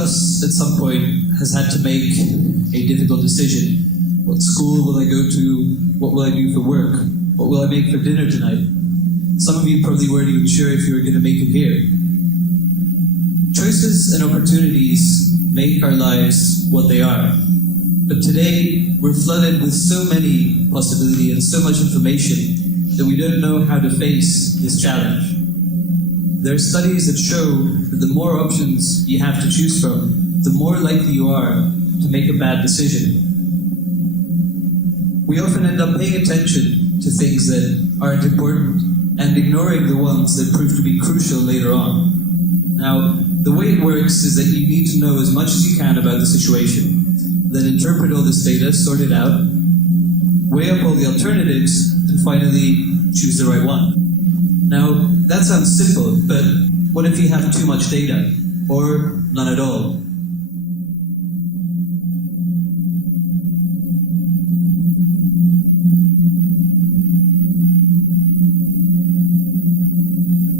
us at some point has had to make a difficult decision. What school will I go to? What will I do for work? What will I make for dinner tonight? Some of you probably weren't even sure if you were going to make it here. Choices and opportunities make our lives what they are. But today, we're flooded with so many possibilities and so much information that we don't know how to face this challenge. There are studies that show that the more options you have to choose from, the more likely you are to make a bad decision. We often end up paying attention to things that aren't important and ignoring the ones that prove to be crucial later on. Now, the way it works is that you need to know as much as you can about the situation, then interpret all this data, sort it out, weigh up all the alternatives, and finally choose the right one. Now, that sounds simple, but what if you have too much data, or none at all?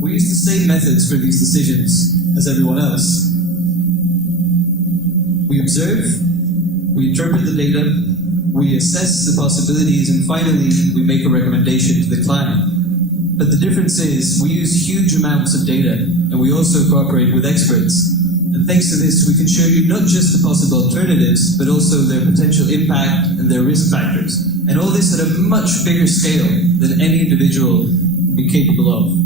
We use the same methods for these decisions as everyone else. We observe, we interpret the data, we assess the possibilities, and finally, we make a recommendation to the client. But the difference is, we use huge amounts of data, and we also cooperate with experts. And thanks to this, we can show you not just the possible alternatives, but also their potential impact and their risk factors. And all this at a much bigger scale than any individual would be capable of.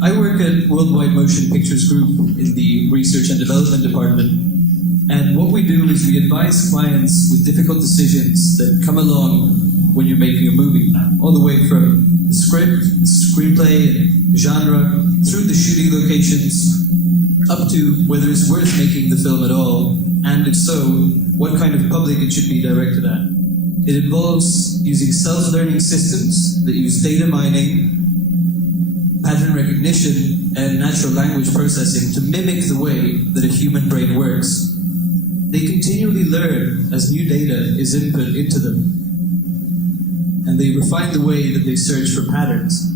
I work at Worldwide Motion Pictures Group in the Research and Development Department. And what we do is we advise clients with difficult decisions that come along when you're making a movie, all the way from the script, the screenplay, the genre, through the shooting locations, up to whether it's worth making the film at all, and if so, what kind of public it should be directed at. It involves using self-learning systems that use data mining, pattern recognition, and natural language processing to mimic the way that a human brain works. They continually learn as new data is input into them, and they refine the way that they search for patterns.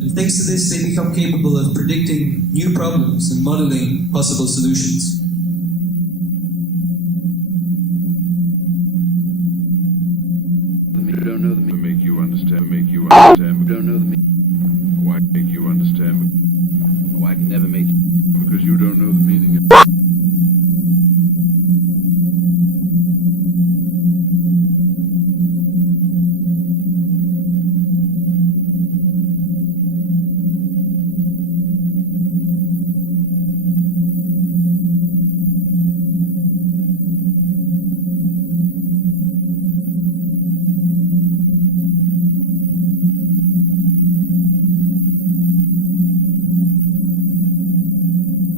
And thanks to this, they become capable of predicting new problems and modeling possible solutions. We don't know the meaning. Make you understand. We don't know the meaning. Why make you understand? Oh, I can never make you. Because you don't know the meaning of it.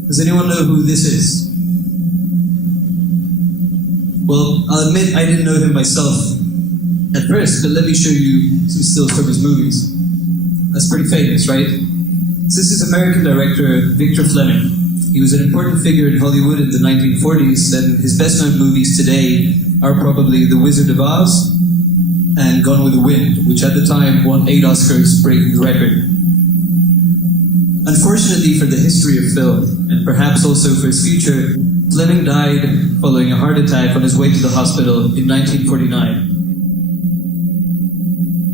Does anyone know who this is? Well, I'll admit I didn't know him myself at first, but let me show you some stills from his movies. That's pretty famous, right? So this is American director Victor Fleming. He was an important figure in Hollywood in the 1940s, and his best-known movies today are probably The Wizard of Oz and Gone with the Wind, which at the time won 8 Oscars, breaking the record. Unfortunately for the history of film, and perhaps also for his future, Fleming died following a heart attack on his way to the hospital in 1949.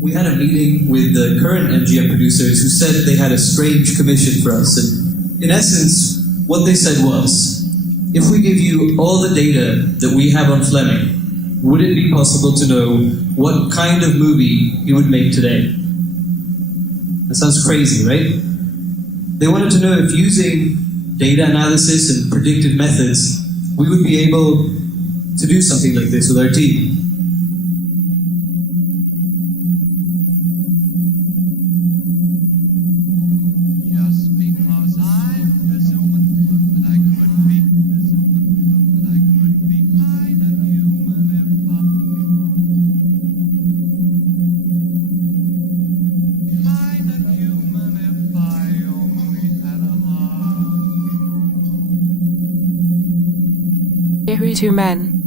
We had a meeting with the current MGM producers who said they had a strange commission for us, and in essence, what they said was, if we give you all the data that we have on Fleming, would it be possible to know what kind of movie he would make today? That sounds crazy, right? They wanted to know if using data analysis and predictive methods, we would be able to do something like this with our team. Just because I'm presuming that I could be presuming that I could be kind of human if kind of human if I only had a heart. Two men.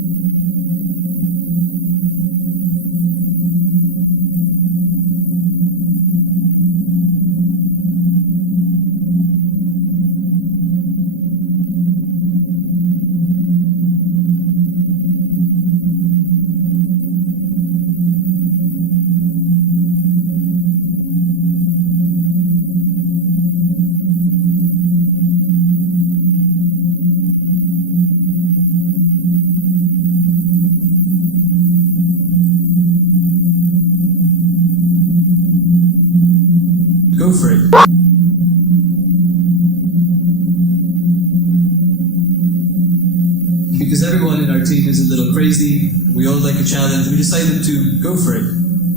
because everyone in our team is a little crazy, we all like a challenge, we decided to go for it,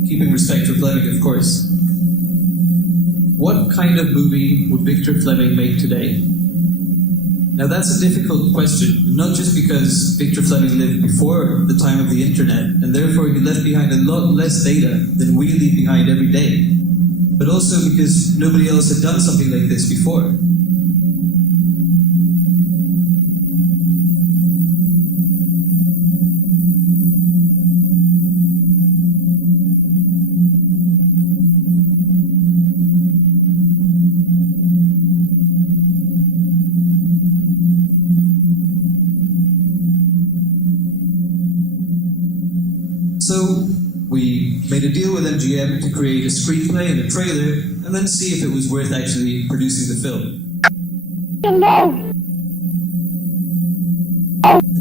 keeping respect for Fleming, of course. What kind of movie would Victor Fleming make today? Now that's a difficult question, not just because Victor Fleming lived before the time of the internet, and therefore he left behind a lot less data than we leave behind every day, but also because nobody else had done something like this before. So we made a deal with MGM to create a screenplay and a trailer, and then see if it was worth actually producing the film. And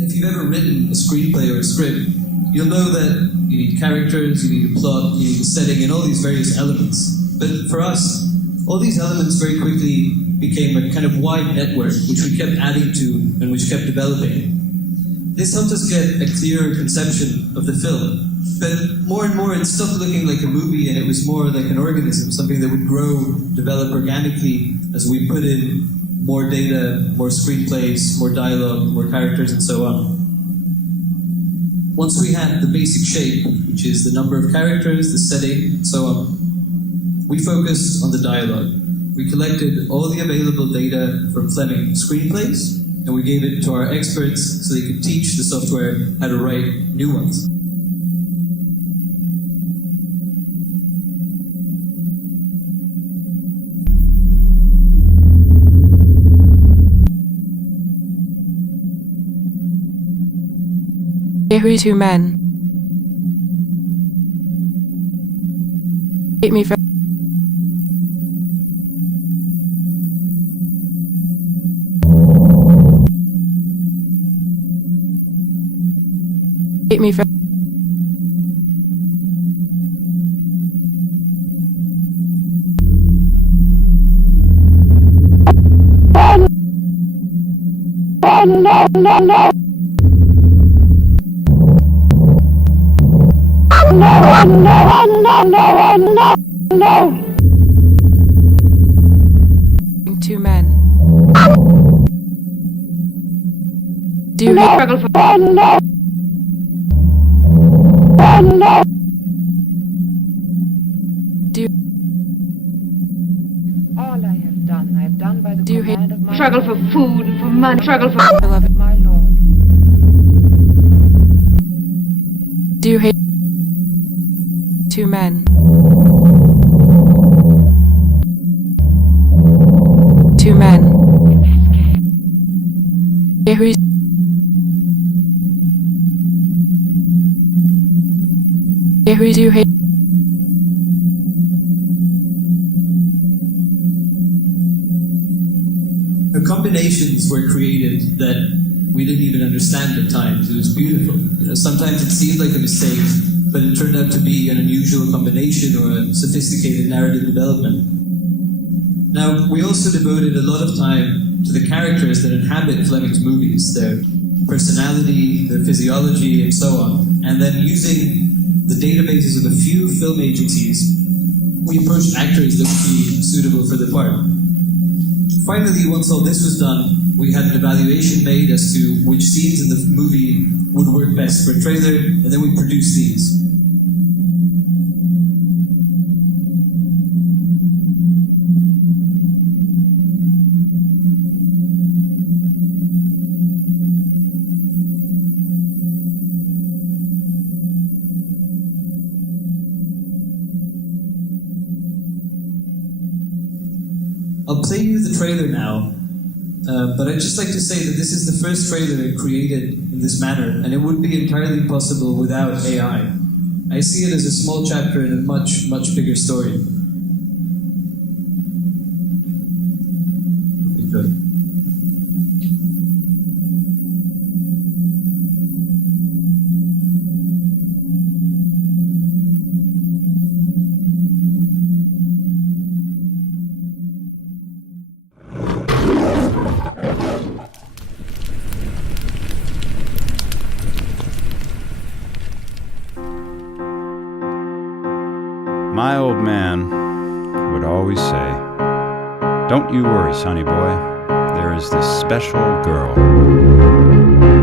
if you've ever written a screenplay or a script, you'll know that you need characters, you need a plot, you need a setting, and all these various elements. But for us, all these elements very quickly became a kind of wide network, which we kept adding to and which kept developing. This helped us get a clearer conception of the film. But more and more it stopped looking like a movie and it was more like an organism, something that would grow, develop organically as we put in more data, more screenplays, more dialogue, more characters, and so on. Once we had the basic shape, which is the number of characters, the setting, and so on, we focused on the dialogue. We collected all the available data from Fleming screenplays, and we gave it to our experts so they could teach the software how to write new ones. Here are two men. Hate me for hate me for two men. Do you struggle for do you All I have done by the Do you command of my struggle Lord. for food and for money, struggle for beloved? My Lord. Do you hate two men? Two men. Here is you hate The combinations were created that we didn't even understand at times. It was beautiful. Sometimes it seemed like a mistake, but it turned out to be an unusual combination or a sophisticated narrative development. Now, we also devoted a lot of time to the characters that inhabit Fleming's movies, their personality, their physiology, and so on. And then using the databases of a few film agencies, we approached actors that would be suitable for the part. Finally, once all this was done, we had an evaluation made as to which scenes in the movie would work best for a trailer, and then we produced these. I'll play you the trailer now, but I'd just like to say that this is the first trailer created in this manner, and it would be entirely impossible without AI. I see it as a small chapter in a much, much bigger story. Good. Don't you worry, sonny boy. There is this special girl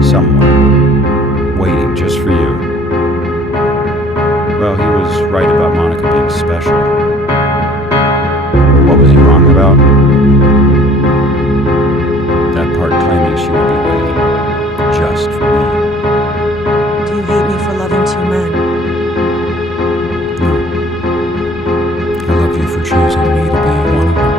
somewhere waiting just for you. Well, he was right about Monica being special. What was he wrong about? That part claiming she would be waiting just for me. Do you hate me for loving two men? No. I love you for choosing me to be one of them.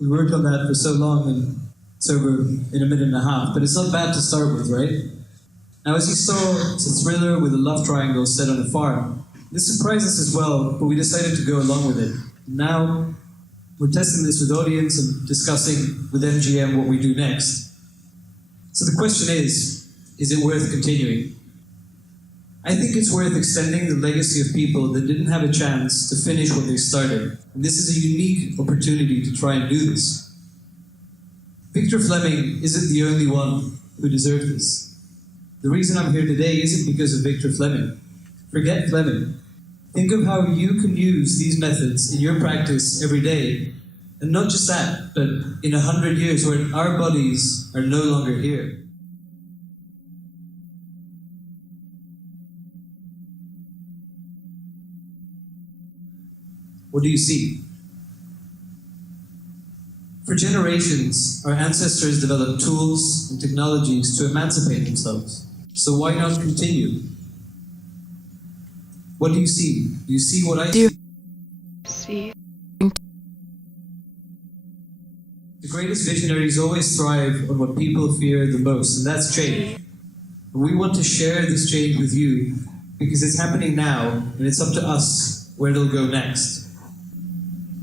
We worked on that for so long, and it's over in a minute and a half, but it's not bad to start with, right? Now, as you saw, it's a thriller with a love triangle set on a farm. This surprised us as well, but we decided to go along with it. Now, we're testing this with audience and discussing with MGM what we do next. So the question is it worth continuing? I think it's worth extending the legacy of people that didn't have a chance to finish what they started. And this is a unique opportunity to try and do this. Victor Fleming isn't the only one who deserved this. The reason I'm here today isn't because of Victor Fleming. Forget Fleming. Think of how you can use these methods in your practice every day. And not just that, but in 100 years when our bodies are no longer here. What do you see? For generations, our ancestors developed tools and technologies to emancipate themselves. So why not continue? What do you see? Do you see what I see? See. The greatest visionaries always thrive on what people fear the most, and that's change. And we want to share this change with you because it's happening now, and it's up to us where it'll go next.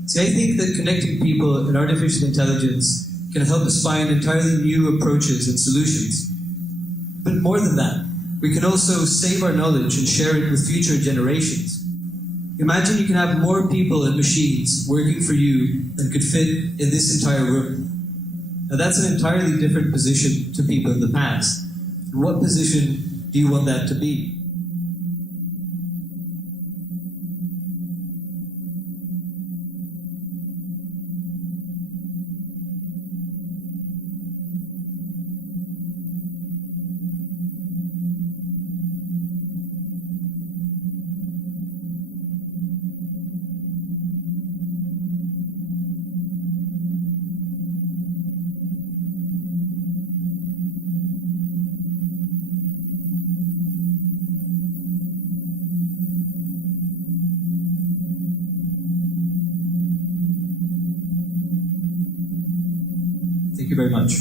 See, I think that connecting people and artificial intelligence can help us find entirely new approaches and solutions. But more than that, we can also save our knowledge and share it with future generations. Imagine you can have more people and machines working for you than could fit in this entire room. Now that's an entirely different position to people in the past. And what position do you want that to be? Thank you very much.